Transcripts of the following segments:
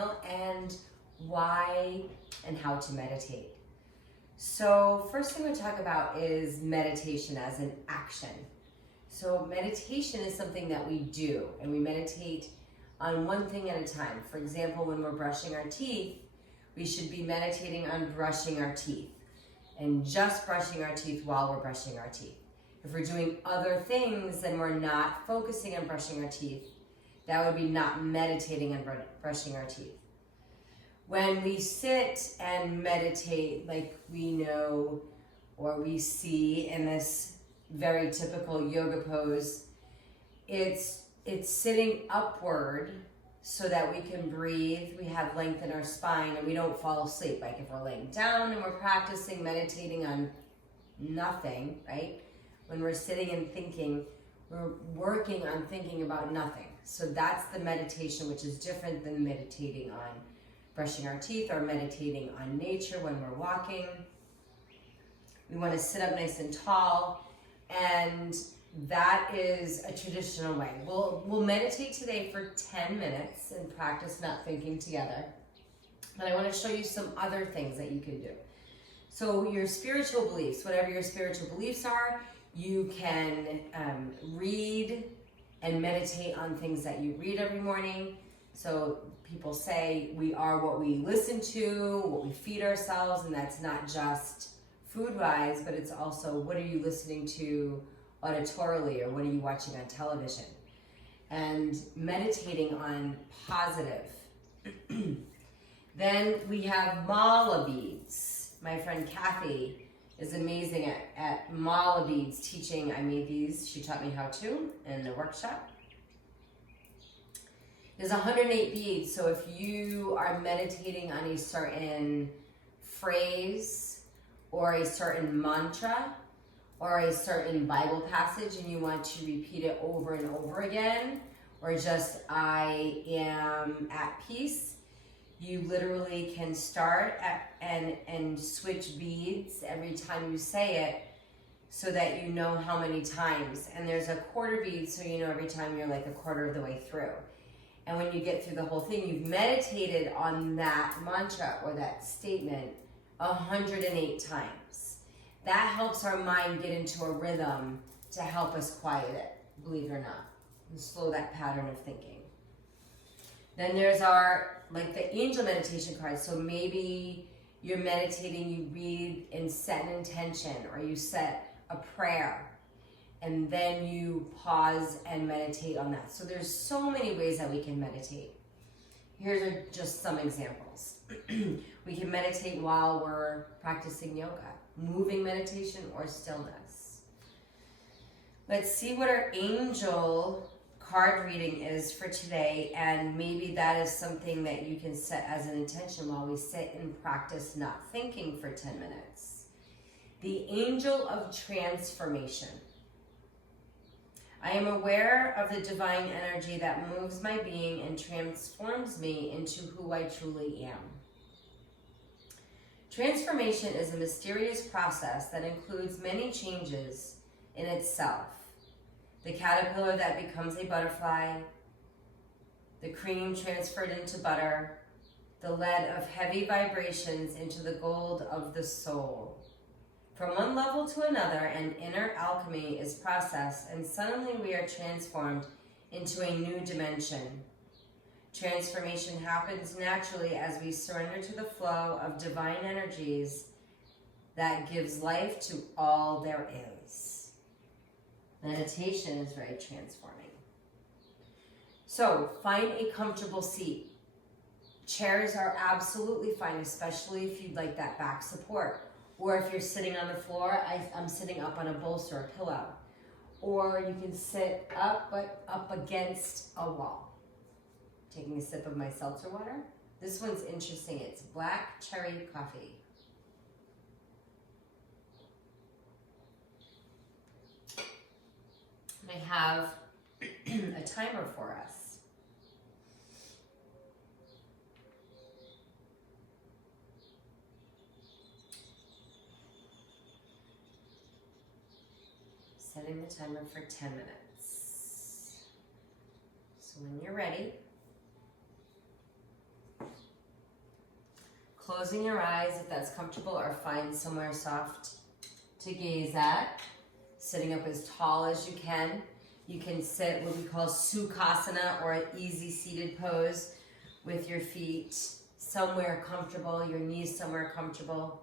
channel and why and how to meditate. So first thing we talk about is meditation as an action. So meditation is something that we do, and we meditate on one thing at a time. For example, when we're brushing our teeth, we should be meditating on brushing our teeth and just brushing our teeth while we're brushing our teeth. If we're doing other things, then we're not focusing on brushing our teeth. That would be not meditating on brushing our teeth. When we sit and meditate, like we know or we see in this very typical yoga pose, it's sitting upward so that we can breathe, we have length in our spine, and we don't fall asleep. Like if we're laying down and we're practicing meditating on nothing, right? When we're sitting and thinking, we're working on thinking about nothing. So that's the meditation, which is different than meditating on brushing our teeth or meditating on nature when we're walking. We want to sit up nice and tall, and that is a traditional way. We'll meditate today for 10 minutes and practice not thinking together. But I want to show you some other things that you can do. So your spiritual beliefs, whatever your spiritual beliefs are, you can read and meditate on things that you read every morning. So people say we are what we listen to, what we feed ourselves, and that's not just food-wise, but it's also what are you listening to auditorily, or what are you watching on television? And meditating on positive. Then we have mala beads. My friend Kathy is amazing at mala beads teaching. I made these, she taught me how to in the workshop. There's 108 beads, so if you are meditating on a certain phrase or a certain mantra or a certain Bible passage and you want to repeat it over and over again, or just I am at peace, you literally can start and switch beads every time you say it so that you know how many times. And there's a quarter bead, so you know every time you're like a quarter of the way through. And when you get through the whole thing, you've meditated on that mantra or that statement 108 times. That helps our mind get into a rhythm to help us quiet it, believe it or not, and slow that pattern of thinking. Then there's our, like the angel meditation card. So maybe you're meditating, you read and set an intention, or you set a prayer, and then you pause and meditate on that. So there's so many ways that we can meditate. Here's just some examples. We can meditate while we're practicing yoga, moving meditation, or stillness. Let's see what our angel card reading is for today, and maybe that is something that you can set as an intention while we sit and practice not thinking for 10 minutes. The angel of transformation. I am aware of the divine energy that moves my being and transforms me into who I truly am. Transformation is a mysterious process that includes many changes in itself. The caterpillar that becomes a butterfly, the cream transferred into butter, the lead of heavy vibrations into the gold of the soul. From one level to another, an inner alchemy is processed, and suddenly we are transformed into a new dimension. Transformation happens naturally as we surrender to the flow of divine energies that gives life to all there is. Meditation is very transforming. So find a comfortable seat. Chairs are absolutely fine, especially if you'd like that back support. Or if you're sitting on the floor, I'm sitting up on a bolster or pillow. Or you can sit up, but up against a wall. Taking a sip of my seltzer water. This one's interesting. It's black cherry coffee. I have a timer for us. Setting the timer for 10 minutes. So when you're ready, closing your eyes if that's comfortable, or find somewhere soft to gaze at. Sitting up as tall as you can. You can sit what we call Sukhasana, or an easy seated pose, with your feet somewhere comfortable, your knees somewhere comfortable.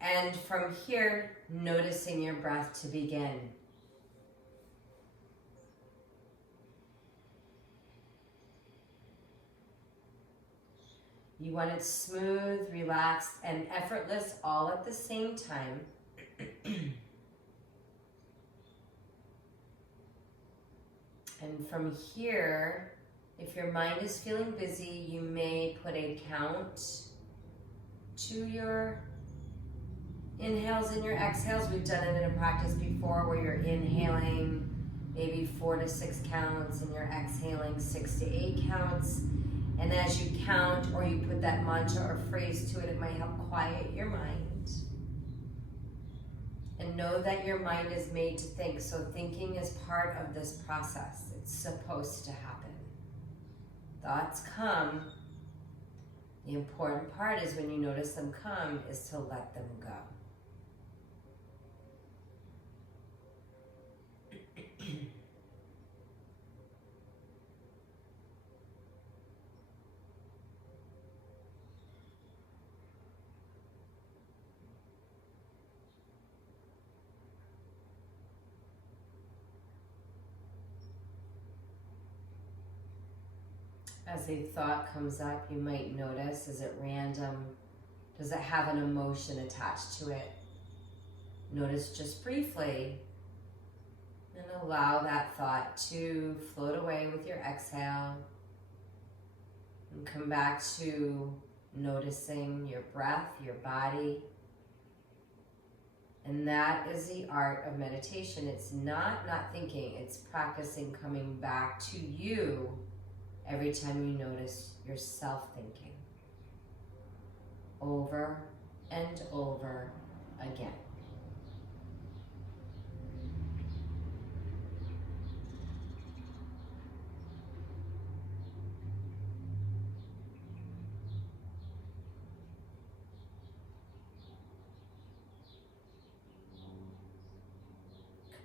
And from here, noticing your breath to begin. You want it smooth, relaxed, and effortless all at the same time. And from here, if your mind is feeling busy, you may put a count to your inhales and your exhales. We've done it in a practice before where you're inhaling maybe 4 to 6 counts and you're exhaling 6 to 8 counts. And as you count or you put that mantra or phrase to it, it might help quiet your mind. And know that your mind is made to think, so thinking is part of this process. It's supposed to happen. Thoughts come. The important part is when you notice them come is to let them go. As a thought comes up, you might notice, is it random? Does it have an emotion attached to it? Notice just briefly, and allow that thought to float away with your exhale. And come back to noticing your breath, your body. And that is the art of meditation. It's not thinking, it's practicing coming back to you every time you notice yourself thinking. Over and over again.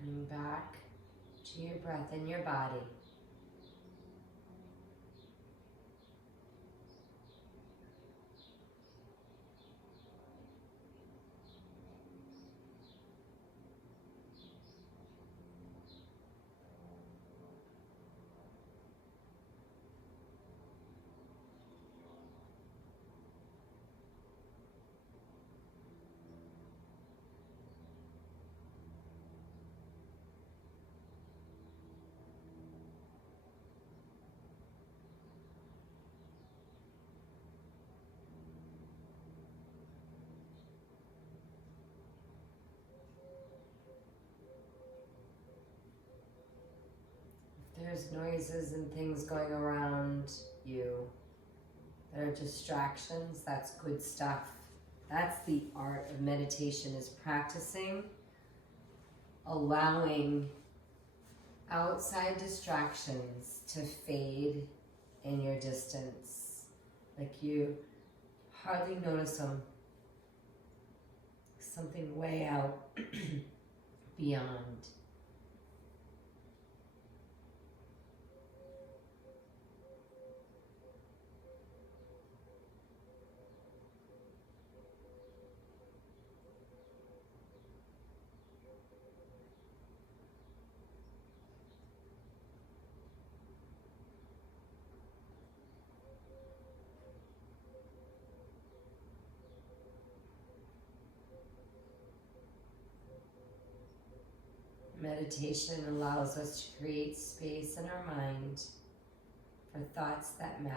Coming back to your breath in your body. There's noises and things going around you that are distractions. That's good stuff. That's the art of meditation, is practicing allowing outside distractions to fade in your distance. Like you hardly notice them. Something way out beyond. Meditation allows us to create space in our mind for thoughts that matter.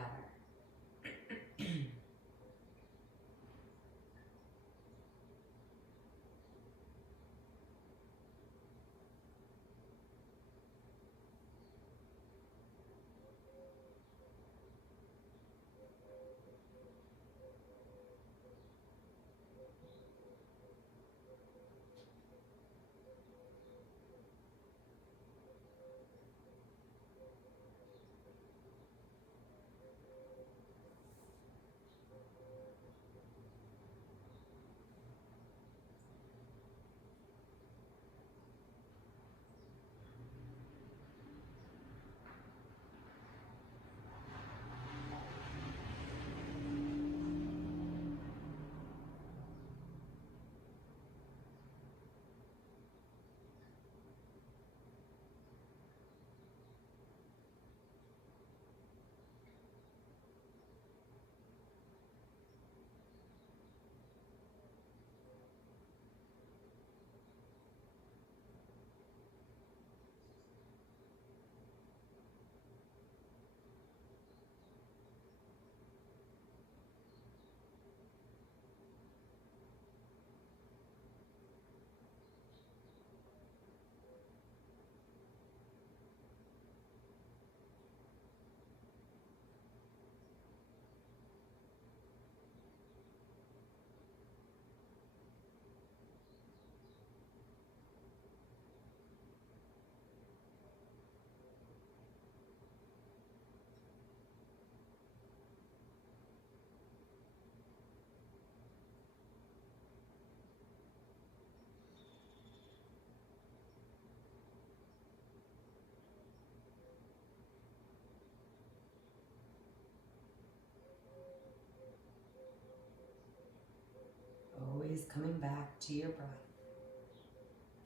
is coming back to your breath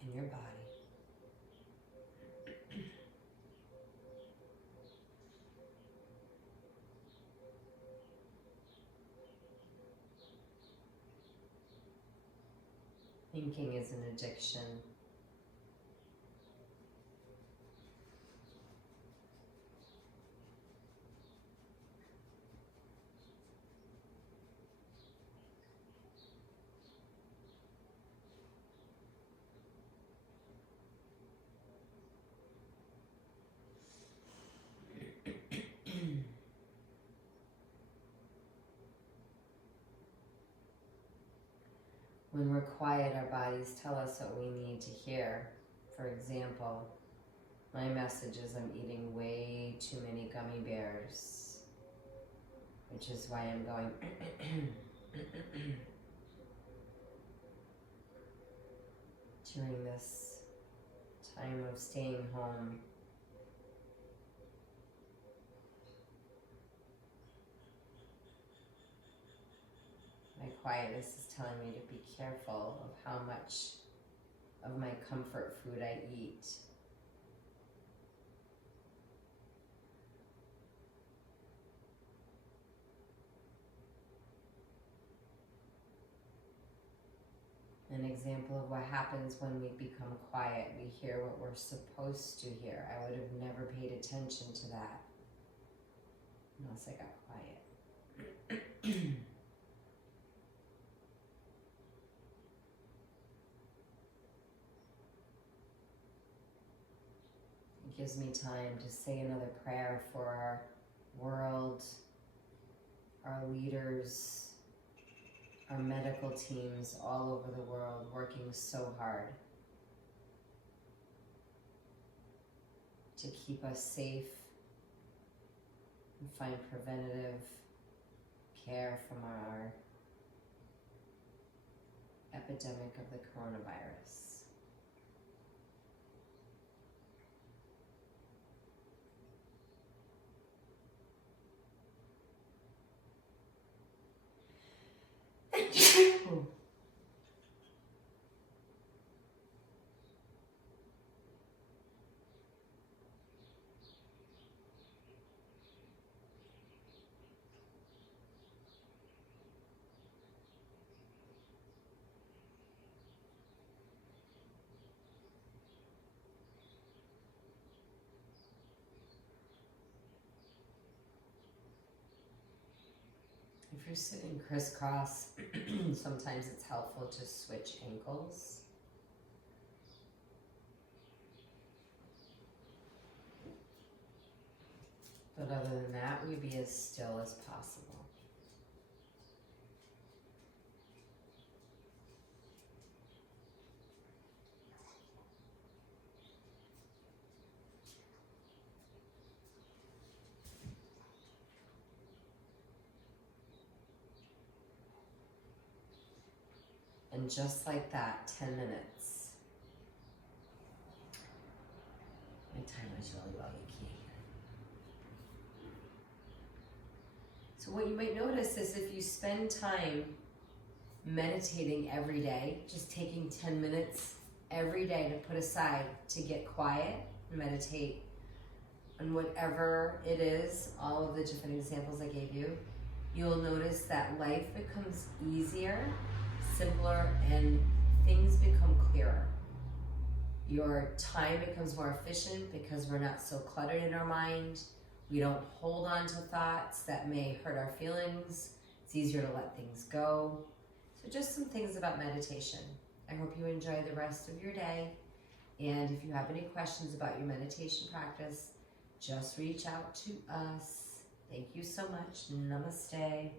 and your body. Thinking is an addiction. When we're quiet, our bodies tell us what we need to hear. For example, my message is I'm eating way too many gummy bears, which is why I'm going during this time of staying home. My quietness is telling me to be careful of how much of my comfort food I eat. An example of what happens when we become quiet, we hear what we're supposed to hear. I would have never paid attention to that unless I got quiet. It gives me time to say another prayer for our world, our leaders, our medical teams all over the world working so hard to keep us safe and find preventative care from our epidemic of the coronavirus. If you're sitting crisscross, sometimes it's helpful to switch ankles. But other than that, we be as still as possible. And just like that, 10 minutes. My timer's really low, you can't hear. So what you might notice is if you spend time meditating every day, just taking 10 minutes every day to put aside to get quiet, meditate on whatever it is, all of the different examples I gave you, you'll notice that life becomes easier, simpler, and things become clearer. Your time becomes more efficient because we're not so cluttered in our mind. We don't hold on to thoughts that may hurt our feelings. It's easier to let things go. So just some things about meditation. I hope you enjoy the rest of your day. And if you have any questions about your meditation practice, just reach out to us. Thank you so much. Namaste.